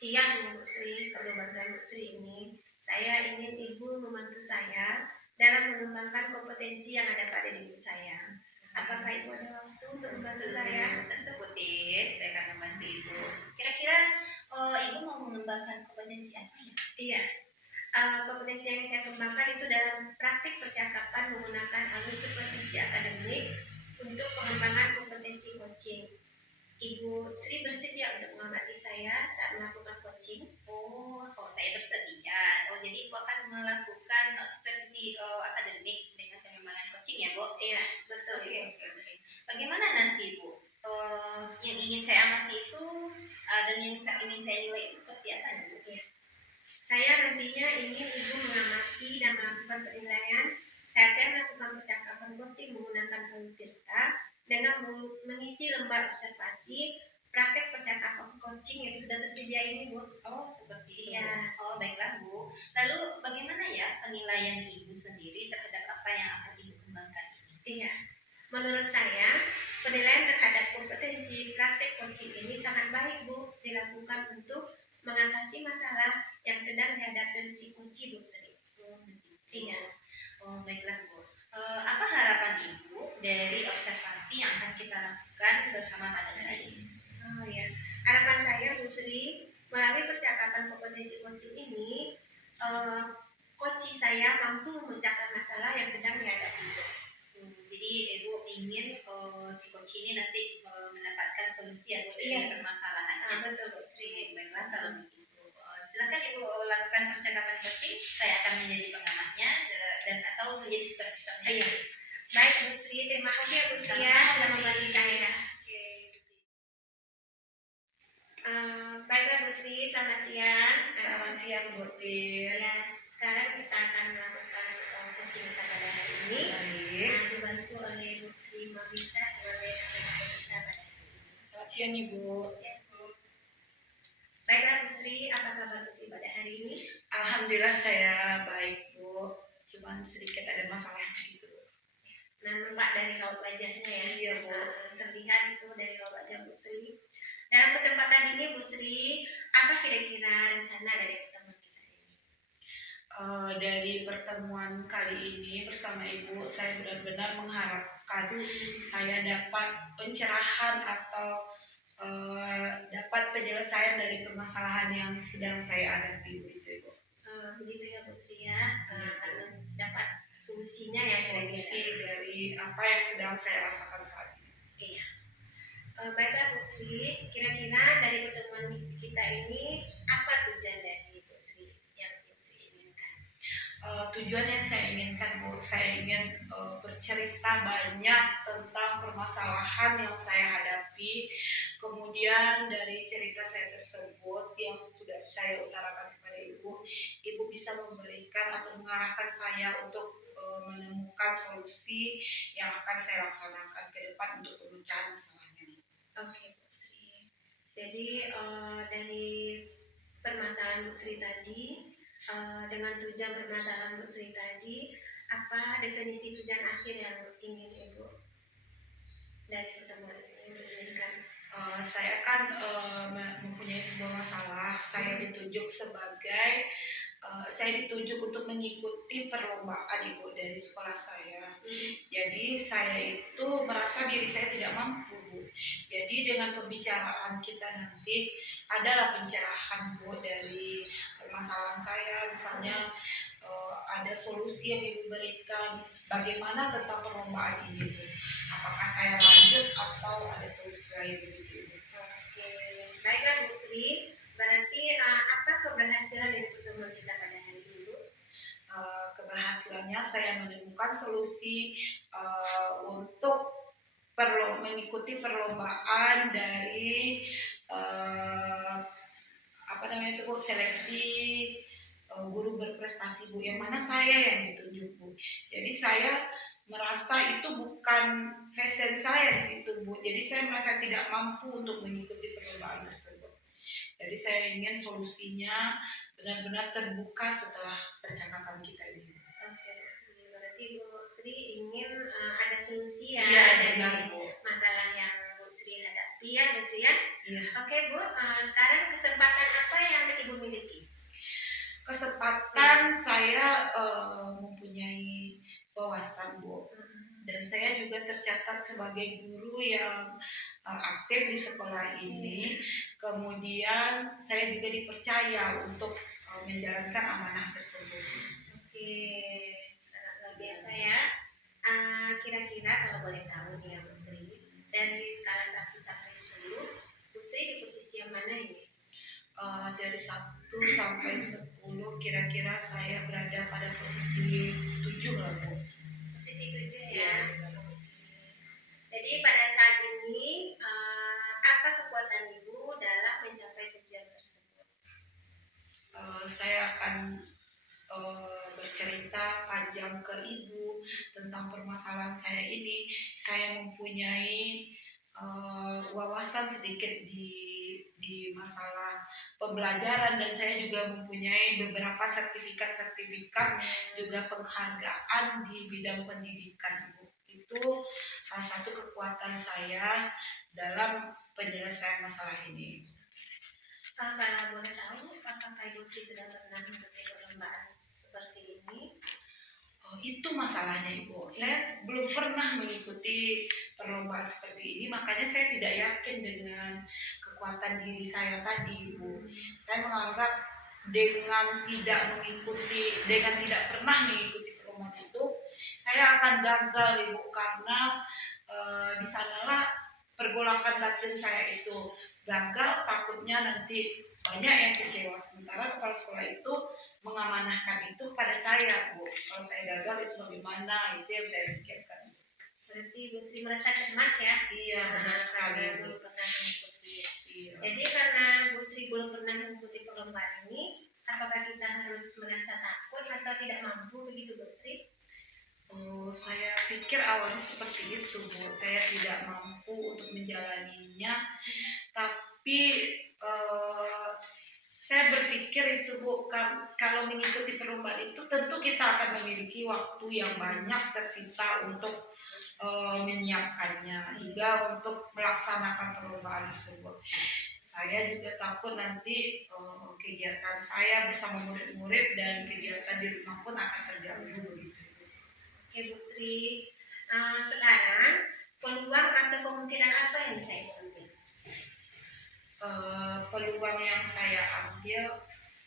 Iya Bu Sri, perlu bantuan Bu Sri ini. Saya ingin Ibu membantu saya dalam mengembangkan kompetensi yang ada pada diri saya. Apakah Ibu ada waktu untuk membantu saya? Tentu Butis, saya akan membantu Ibu. Kira-kira Ibu mau mengembangkan kompetensi apa ya? Iya, kompetensi yang saya kembangkan itu dalam praktik percakapan menggunakan alur supervisi akademik untuk pengembangan kompetensi coaching. Ibu Sri bersedia untuk mengamati saya saat melakukan coaching? Saya bersedia. Jadi Ibu akan melakukan supervisi akademik dengan pengembangan coaching ya, Bu? Iya, betul. Oke. Bagaimana nanti, Bu? Yang ingin saya amati itu dan yang ingin saya nilai itu seperti apa, Bu? Iya. Saya nantinya ingin Ibu mengamati dan melakukan penilaian saat saya melakukan percakapan coaching menggunakan Paul Tirta dengan mengisi lembar observasi praktek percakapan coaching yang sudah tersedia ini, Bu. Seperti itu. Iya. Baiklah, Bu. Lalu bagaimana ya penilaian Ibu sendiri terhadap apa yang akan Ibu kembangkan ini? Iya. Menurut saya, penilaian terhadap kompetensi praktek coaching ini sangat baik, Bu, dilakukan untuk mengatasi masalah yang sedang dihadapi si kunci, Bu Sri. Iya. Baiklah, Bu. Apa harapan Ibu dari observasi yang akan kita lakukan bersama pada hari ini? Iya. Harapan saya, Bu Sri, melalui percakapan kompetensi coaching ini, coach saya mampu memecahkan masalah yang sedang dihadapi, Bu. Jadi Ibu ingin si coach ini nanti mendapatkan solusi ya, Bu, dari permasalahannya. Betul, Bu Sri. Baiklah, kalau begitu. Silakan Ibu lakukan percakapan coaching. Saya akan menjadi pengamatnya dan atau menjadi supervisornya. Iya. Baik, Bu Sri. Terima kasih ya, Bu Sri, ya, sudah membantu saya. Baiklah Bu Sri, selamat siang. Selamat siang, Bu Tis. Ya, sekarang kita akan melakukan coaching kita pada hari ini. Baik. Dibantu oleh Bu Sri Mavita sebagai supervisor kita pada hari ini. Selamat siang, Ibu. Baiklah Bu Sri, apa kabar Bu Sri pada hari ini? Alhamdulillah saya baik, Bu. Cuman sedikit ada masalah gitu. Nampak dari raut wajahnya ya. Iya, Bu. Terlihat itu dari raut wajah Bu Sri. Dalam kesempatan ini Bu Sri, apa kira-kira rencana dari pertemuan kita ini? Dari pertemuan kali ini bersama Ibu, saya benar-benar mengharapkan saya dapat pencerahan atau dapat penyelesaian dari permasalahan yang sedang saya hadapi, begitu, Ibu. Begitu ya Bu Sri ya, akan dapat solusinya ya, solusi dari apa yang sedang saya rasakan saat ini. Iya. Baiklah Bu Sri, kira-kira dari pertemuan kita ini apa tujuan dari Bu Sri yang Bu Sri inginkan? Tujuan yang saya inginkan, Bu, saya ingin bercerita banyak tentang permasalahan yang saya hadapi. Kemudian dari cerita saya tersebut yang sudah saya utarakan kepada Ibu, Ibu bisa memberikan atau mengarahkan saya untuk menemukan solusi yang akan saya laksanakan ke depan untuk pemecahan masalahnya. Oke, Bu Sri. Jadi dari permasalahan Bu Sri tadi, dengan tujuan permasalahan Bu Sri tadi, apa definisi tujuan akhir yang ingin Ibu dari pertemuan ini inginkan? Saya kan mempunyai sebuah masalah. Saya ditunjuk untuk mengikuti perlombaan, Ibu, dari sekolah saya. Jadi saya itu merasa diri saya tidak mampu, Bu. Jadi dengan pembicaraan kita nanti adalah pencerahan, Bu, dari permasalahan saya. Misalnya ada solusi yang Ibu berikan, bagaimana tentang perlombaan ini, Bu? Apakah saya lanjut atau ada solusi lain, begitu? Oke, baiklah Bu Sri. Berarti apa keberhasilan dari pertemuan kita pada hari ini, Bu? Keberhasilannya saya menemukan solusi untuk mengikuti perlombaan dari seleksi guru berprestasi, Bu, yang mana saya yang ditunjuk, Bu. Jadi saya merasa itu bukan passion saya di situ, Bu. Jadi saya merasa tidak mampu untuk mengikuti perlombaan tersebut. Jadi saya ingin solusinya benar-benar terbuka setelah percakapan kita ini. Oke, berarti Bu Sri ingin ada solusi ya, dari masalah yang Bu Sri hadapi ya, Bu Sri ya. Iya. Oke Bu, sekarang kesempatan apa yang juga tercatat sebagai guru yang aktif di sekolah ini. Kemudian saya juga dipercaya untuk menjalankan amanah tersebut. Oke, sangat luar biasa ya. Kira-kira kalau boleh tahu nih ya Bu Sri, dari skala 1 sampai 10, Bu Sri di posisi yang mana ini? Dari 1 sampai 10 kira-kira saya berada pada posisi 7 lah Bu. Posisi 7 Iya, ya. benar. Jadi pada saat ini apa kekuatan Ibu dalam mencapai tujuan tersebut? Saya akan bercerita panjang ke Ibu tentang permasalahan saya ini. Saya mempunyai wawasan sedikit di masalah pembelajaran, dan saya juga mempunyai beberapa sertifikat juga penghargaan di bidang pendidikan, Ibu. Itu salah satu kekuatan saya dalam penyelesaian masalah ini. Kalau boleh tahu, apakah Ibu Sri sudah pernah mengikuti perlombaan seperti ini? Itu masalahnya, Ibu. Saya belum pernah mengikuti perlombaan seperti ini, makanya saya tidak yakin dengan kekuatan diri saya tadi, Ibu. Saya menganggap dengan tidak pernah mengikuti perlombaan itu, saya akan gagal, Ibu, karena di sanalah pergolakan batin saya itu gagal. Takutnya nanti banyak yang kecewa, sementara kepala sekolah itu mengamanahkan itu pada saya, Bu. Kalau saya gagal itu bagaimana? Itu yang saya pikirkan. Berarti Ibu Sri merasa cemas ya? Iya, benar sekali, Bu. Belum pernah mengikuti. Iya. Jadi karena Bu Sri belum pernah mengikuti perlombaan ini, apakah kita harus merasa takut atau tidak mampu begitu, Bu Sri? Saya pikir awalnya seperti itu, Bu. Saya tidak mampu untuk menjalaninya, tapi saya berpikir itu, Bu, kalau mengikuti perlombaan itu tentu kita akan memiliki waktu yang banyak tersita untuk menyiapkannya hingga untuk melaksanakan perlombaan tersebut. Saya juga takut nanti kegiatan saya bersama murid-murid dan kegiatan di rumah pun akan terganggu begitu. Oke, Bu Sri. Sekarang peluang atau kemungkinan apa yang saya ambil? Peluang yang saya ambil,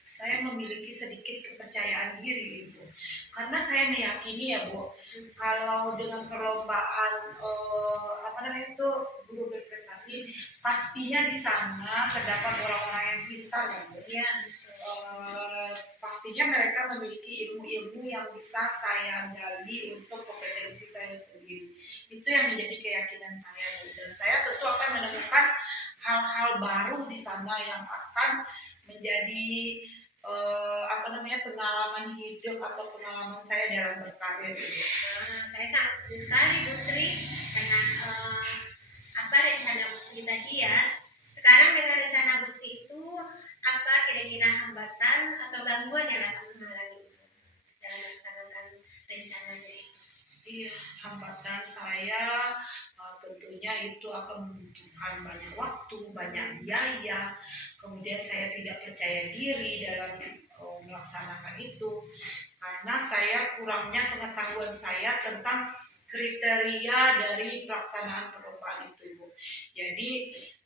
saya memiliki sedikit kepercayaan diri, Ibu. Karena saya meyakini ya, Bu, kalau dengan perlombaan guru berprestasi, pastinya di sana terdapat orang-orang yang pintar, kan, Bu. Ya, Pastinya mereka memiliki ilmu-ilmu yang bisa saya gali untuk kompetensi saya sendiri. Itu yang menjadi keyakinan saya, Bu. Dan saya tentu akan menemukan hal-hal baru di sana yang akan menjadi pengalaman hidup atau pengalaman saya dalam berkarir. Saya sangat setuju sekali, Bu Sri, dengan rencana Bu Sri tadi ya. Sekarang dengan rencana Bu Sri itu, apa kira-kira hambatan atau gangguan yang akan menghalangi dalam melaksanakan rencananya itu? Iya, hambatan saya tentunya itu akan membutuhkan banyak waktu, banyak biaya. Kemudian saya tidak percaya diri dalam melaksanakan itu karena saya kurangnya pengetahuan saya tentang kriteria dari pelaksanaan perlombaan itu, Ibu. Jadi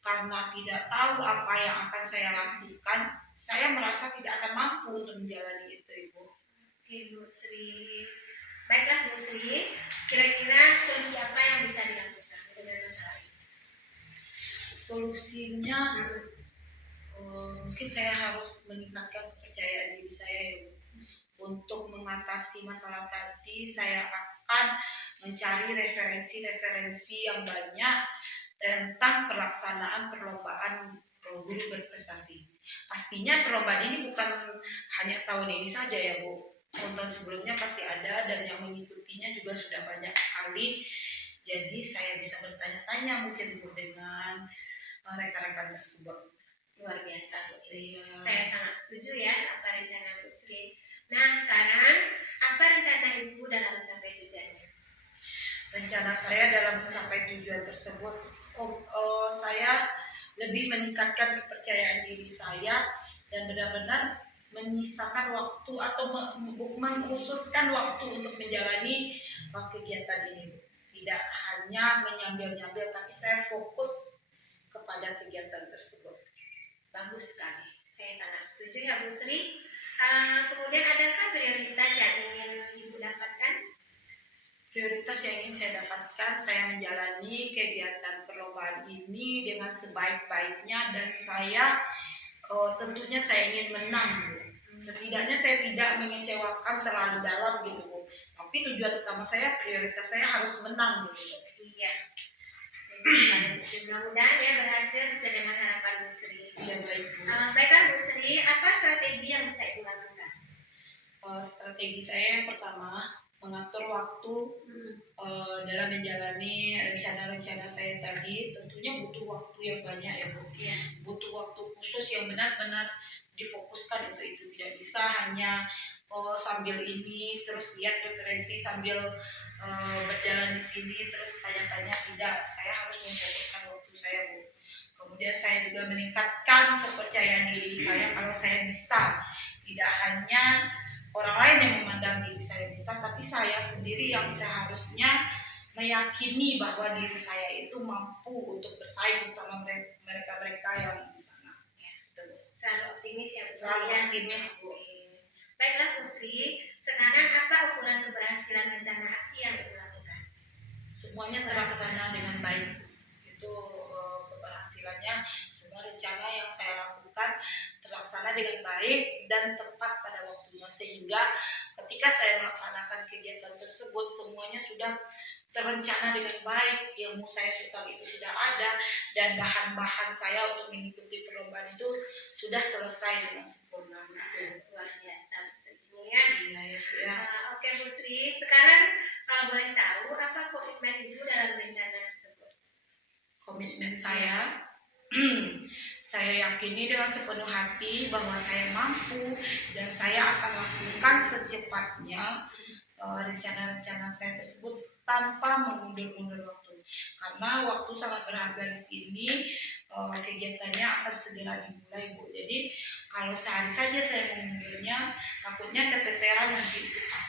karena tidak tahu apa yang akan saya lakukan, saya merasa tidak akan mampu untuk menjalani itu, Ibu. Oke, Bu Sri. Baiklah, Bu Sri, kira-kira solusi apa yang bisa dilakukan dengan masalah ini? Solusinya mungkin saya harus meningkatkan kepercayaan diri saya, ya, Bu. Untuk mengatasi masalah tadi, saya akan mencari referensi yang banyak tentang pelaksanaan perlombaan guru berprestasi. Pastinya perlombaan ini bukan hanya tahun ini saja, ya, Bu. Tahun sebelumnya pasti ada, dan yang mengikutinya juga sudah banyak sekali. Jadi saya bisa bertanya-tanya mungkin, Bu, dengan rekan-rekan tersebut. Luar biasa, Bu Sri. Iya. Saya sangat setuju ya apa rencana Bu Sri. Nah, sekarang apa rencana Ibu dalam mencapai tujuannya? Rencana saya dalam mencapai tujuan tersebut, saya lebih meningkatkan kepercayaan diri saya dan benar-benar menyisakan waktu atau mengkhususkan waktu untuk menjalani kegiatan ini. tidak hanya menyambil-nyambil, tapi saya fokus kepada kegiatan tersebut. Bagus sekali. Saya sangat setuju ya Bu Sri. Kemudian adakah prioritas yang ingin Ibu dapatkan? Prioritas yang ingin saya dapatkan, saya menjalani kegiatan perlombaan ini dengan sebaik-baiknya, dan saya tentunya saya ingin menang, Bu. Setidaknya saya tidak mengecewakan terlalu dalam gitu, Bu. Tapi tujuan utama saya, prioritas saya harus menang gitu. Iya. Mudah-mudahan ya berhasil sesuai dengan harapan Bu Sri. Iya, baik, Bu. Baiklah Bu Sri, apa strategi yang bisa Ibu lakukan? Strategi saya yang pertama, mengatur waktu dalam menjalani rencana-rencana saya tadi. Tentunya butuh waktu yang banyak ya, Bu. Iya. Butuh waktu khusus yang benar-benar difokuskan untuk itu. Tidak bisa hanya sambil ini terus lihat referensi, sambil berjalan di sini terus tanya-tanya. Tidak, saya harus memfokuskan waktu saya, Bu. Kemudian saya juga meningkatkan kepercayaan diri saya kalau saya bisa. Tidak hanya orang lain yang memandang diri saya bisa, tapi saya sendiri yang seharusnya meyakini bahwa diri saya itu mampu untuk bersaing sama mereka-mereka yang di sana. Selalu optimis ya Bu Sri. Selalu optimis, Bu. Baiklah Bu Sri, sekarang apa ukuran keberhasilan rencana aksi yang Ibu lakukan? Semuanya terlaksana dengan baik. Itu keberhasilannya, semua rencana yang saya lakukan terlaksana dengan baik dan tepat pada waktunya, sehingga ketika saya melaksanakan kegiatan tersebut semuanya sudah terencana dengan baik, ilmu saya tentang itu sudah ada, dan bahan-bahan saya untuk mengikuti perlombaan itu sudah selesai dengan sempurna. Luar biasa sebenarnya. Iya ya. Oke Bu Sri, sekarang kalau boleh tahu apa komitmen Ibu dalam rencana tersebut? Komitmen saya, saya yakini dengan sepenuh hati bahwa saya mampu dan saya akan lakukan secepatnya rencana-rencana saya tersebut tanpa mengundur-undur waktu. Karena waktu sangat berharga di sini, kegiatannya akan segera dimulai, Bu. Jadi kalau sehari saja saya mengundurnya, takutnya keteteran nanti pas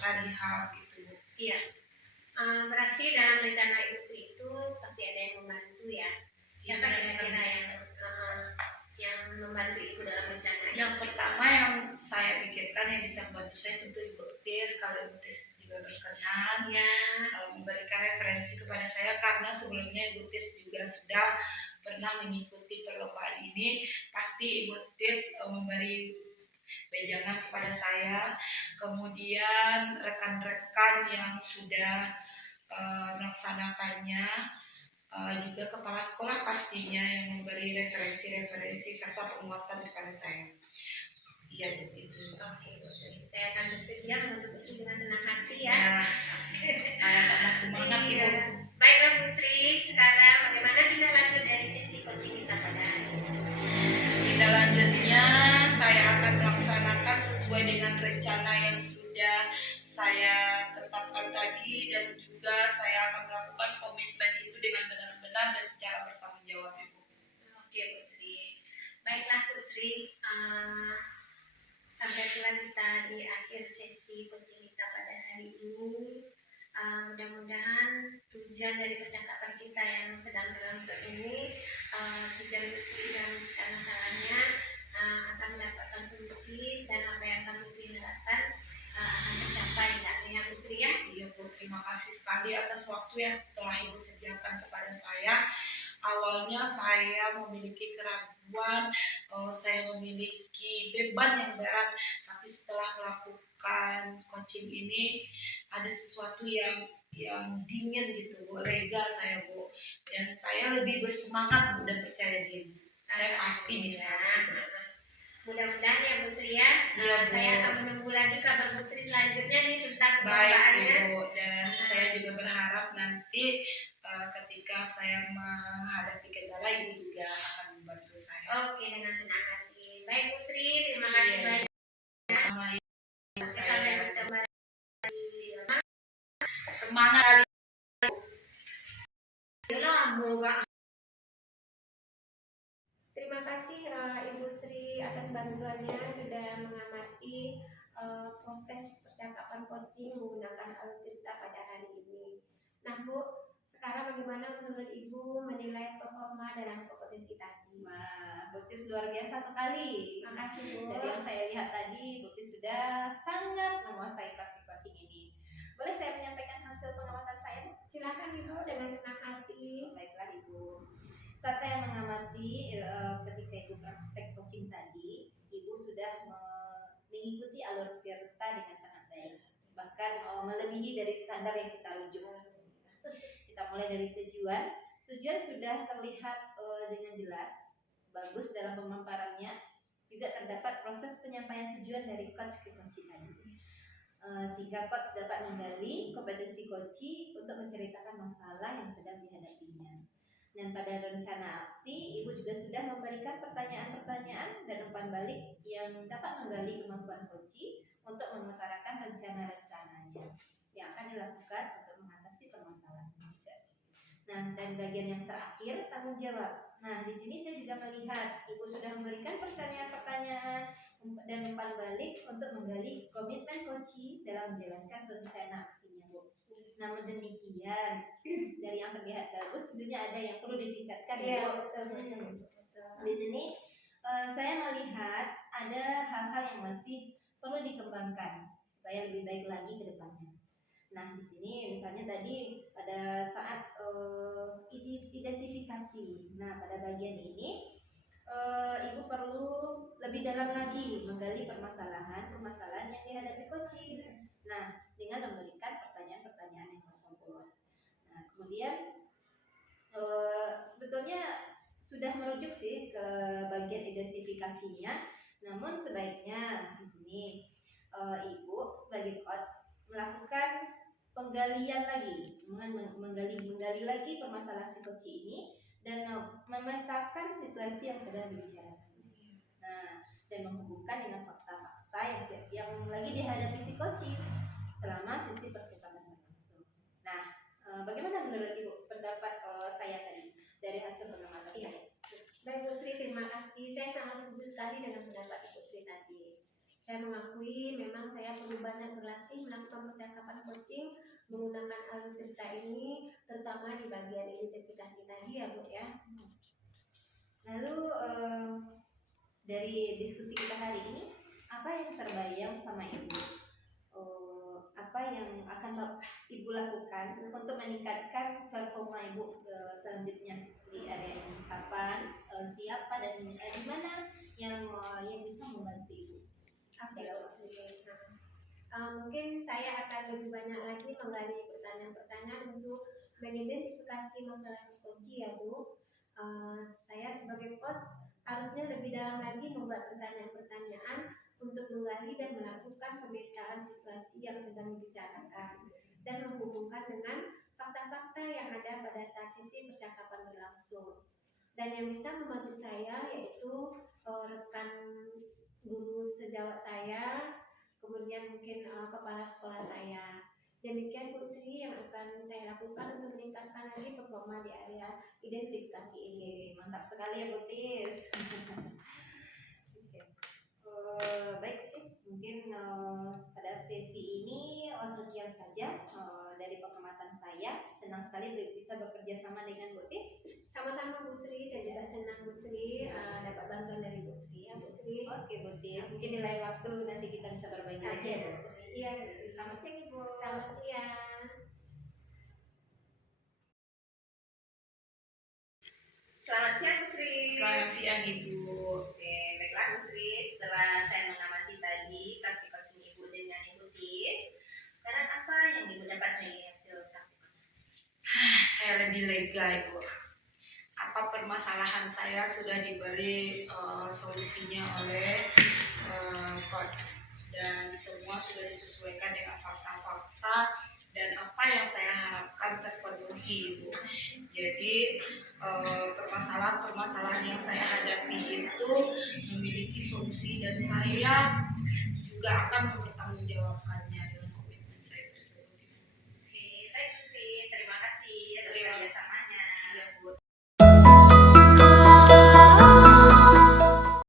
hari H gitu, Bu. Iya. Berarti dalam rencana Ibu Sri itu pasti ada yang membantu ya. Siapa kira-kira yang membantu Ibu dalam rencana? Yang pertama yang saya pikirkan yang bisa membantu saya tentu Ibu Tis. Kalau Ibu Tis juga berkenan Ya. memberikan referensi kepada saya, karena sebelumnya Ibu Tis juga sudah pernah mengikuti perlombaan ini. Pasti Ibu Tis memberi wejangan kepada saya. Kemudian rekan-rekan yang sudah melaksanakannya, juga kepala sekolah pastinya yang memberi referensi-referensi serta penguatan kepada saya. Iya, begitu. Oke Bu Sri, saya akan bersedia membantu Bu Sri dengan senang hati ya. Nah, saya tambah semangat, Iya. Ibu. Baiklah Bu Sri, sekarang bagaimana tindak lanjut dari sesi coaching kita pada hari ini? Tindak lanjutnya saya akan melaksanakan sesuai dengan rencana yang sudah saya tetapkan tadi, dan juga saya akan melakukan komitmen itu dengan benar-benar dan secara bertanggung jawab, Ibu. Oke Bu Sri. Baiklah Bu Sri, sampai pula kita di akhir sesi coaching kita pada hari ini. Mudah-mudahan tujuan dari percakapan kita yang sedang berlangsung ini, tujuan Bu Sri dan segala masalahnya akan mendapatkan solusi, dan apa yang akan Bu Sri harapkan akan tercapai ya Bu Sri ya. Iya, Bu, terima kasih sekali atas waktu yang telah Ibu sediakan kepada saya. Awalnya saya memiliki keraguan, saya memiliki beban yang berat, tapi setelah melakukan coaching ini ada sesuatu yang dingin gitu, Bu, lega saya, Bu, dan saya lebih bersemangat, Bu, dan percaya diri. Saya pasti bisa. Mudah-mudahan ya Bu Sri ya. Iya, Bu. Saya akan menunggu lagi kabar Bu Sri selanjutnya nih tentang Baik, perlombaannya. Ibu, dan saya juga berharap nanti ketika saya menghadapi kendala, Ibu juga akan membantu saya. Oke, dengan senang hati. Baik Bu Sri, terima kasih Iya. banyak. Sama Ibu, Sampai bertemu lagi. semangat. Terima kasih Ibu Sri atas bantuannya sudah mengamati proses percakapan coaching menggunakan Altirta pada hari ini. Nah Bu, sekarang bagaimana menurut Ibu menilai performa dalam kompetensi tadi? Wah, Butis luar biasa sekali. Makasih Bu. Dari yang saya lihat tadi, Butis sudah sangat menguasai praktik coaching ini. Boleh saya menyampaikan hasil pengamatan saya? Silakan Ibu dengan senang hati. Baiklah Ibu. Saat saya mengamati ketika Ibu praktek coaching tadi, Ibu sudah mengikuti alur Tirta dengan sangat baik. Bahkan melebihi dari standar yang kita rujuk. Kita mulai dari tujuan. Tujuan sudah terlihat dengan jelas, bagus dalam pemaparannya. Juga terdapat proses penyampaian tujuan dari coach ke coach tadi. Sehingga coach dapat menggali kompetensi coach untuk menceritakan masalah yang sedang dihadapinya. Dan pada rencana aksi, Ibu juga sudah memberikan pertanyaan-pertanyaan dan umpan balik yang dapat menggali kemampuan coach untuk mengutarakan rencana-rencananya yang akan dilakukan untuk mengatasi permasalahan juga. Nah, dan bagian yang terakhir, tanggung jawab. Nah, di sini saya juga melihat Ibu sudah memberikan pertanyaan-pertanyaan dan umpan balik untuk menggali komitmen coach dalam menjalankan rencana aksinya, Bu. Namun demikian, dari yang terlihat bagus, tentunya ada yang perlu ditingkatkan, Iya, Bu. betul. Di sini saya melihat ada hal-hal yang masih perlu dikembangkan supaya lebih baik lagi ke depannya. Nah, di sini misalnya tadi pada saat identifikasi. Nah, pada bagian ini Ibu perlu lebih dalam lagi menggali permasalahan yang dihadapi coaching. Nah, dengan memberikan pertanyaan-pertanyaan yang berkomponen. Nah, kemudian sebetulnya sudah merujuk sih ke bagian identifikasinya. Namun sebaiknya di sini Ibu sebagai coach melakukan penggalian lagi, menggali lagi permasalahan si coach ini dan memetakan situasi yang sedang dibicarakan. Nah, dan menghubungkan dengan fakta-fakta yang lagi dihadapi si coach selama sisi percakapan berlangsung. Nah, bagaimana menurut Ibu pendapat saya tadi dari hasil pengamatan saya? Baik Bu Sri, terima kasih. Saya sangat setuju sekali dengan pendapat Ibu Sri tadi. Saya mengakui memang saya perlu banyak berlatih melakukan percakapan coaching menggunakan alur cerita ini, terutama di bagian identifikasi tadi ya Bu ya. Lalu dari diskusi kita hari ini, apa yang terbayang sama Ibu? Apa yang akan Ibu lakukan untuk meningkatkan performa Ibu selanjutnya di area ini? Kapan, siapa, dan di mana yang bisa membantu Ibu? Mungkin saya akan lebih banyak lagi menggali pertanyaan-pertanyaan untuk mengidentifikasi masalah psikologi ya Bu. Saya sebagai coach harusnya lebih dalam lagi membuat pertanyaan-pertanyaan untuk menggali dan melakukan pemetaan situasi yang sedang dibicarakan dan menghubungkan dengan fakta-fakta yang ada pada saat sisi percakapan berlangsung. Dan yang bisa membantu saya yaitu rekan guru sejawat saya, kemudian mungkin kepala sekolah saya. Demikian Bu Sri yang akan saya lakukan untuk meningkatkan lagi performa di area identifikasi ini. Mantap sekali ya Bu Tis. Baik Tis, mungkin pada sesi ini sekian saja dari pengamatan saya. Senang sekali bisa bekerja sama dengan Bu Tis. Sama-sama Bu Sri, saya juga senang Bu Sri dapat bantuan dari Bu Sri ya Bu Sri. Oke Bu Tis, mungkin di lain waktu nanti kita bisa berbagi lagi ya Bu Sri. Iya Bu Sri. Selamat siang Ibu. Selamat siang. Selamat siang Bu Sri. Selamat siang Ibu. Oke, baiklah Bu Sri, setelah saya mengamati tadi praktik coaching Ibu dengan Ibu Tis, sekarang apa yang Ibu dapat dari hasil praktik coaching? Saya lebih lega Ibu. Apa permasalahan saya sudah diberi solusinya oleh coach dan semua sudah disesuaikan dengan fakta-fakta dan apa yang saya harapkan terpenuhi Ibu. Jadi permasalahan-permasalahan yang saya hadapi itu memiliki solusi dan saya juga akan mempertanggungjawabkan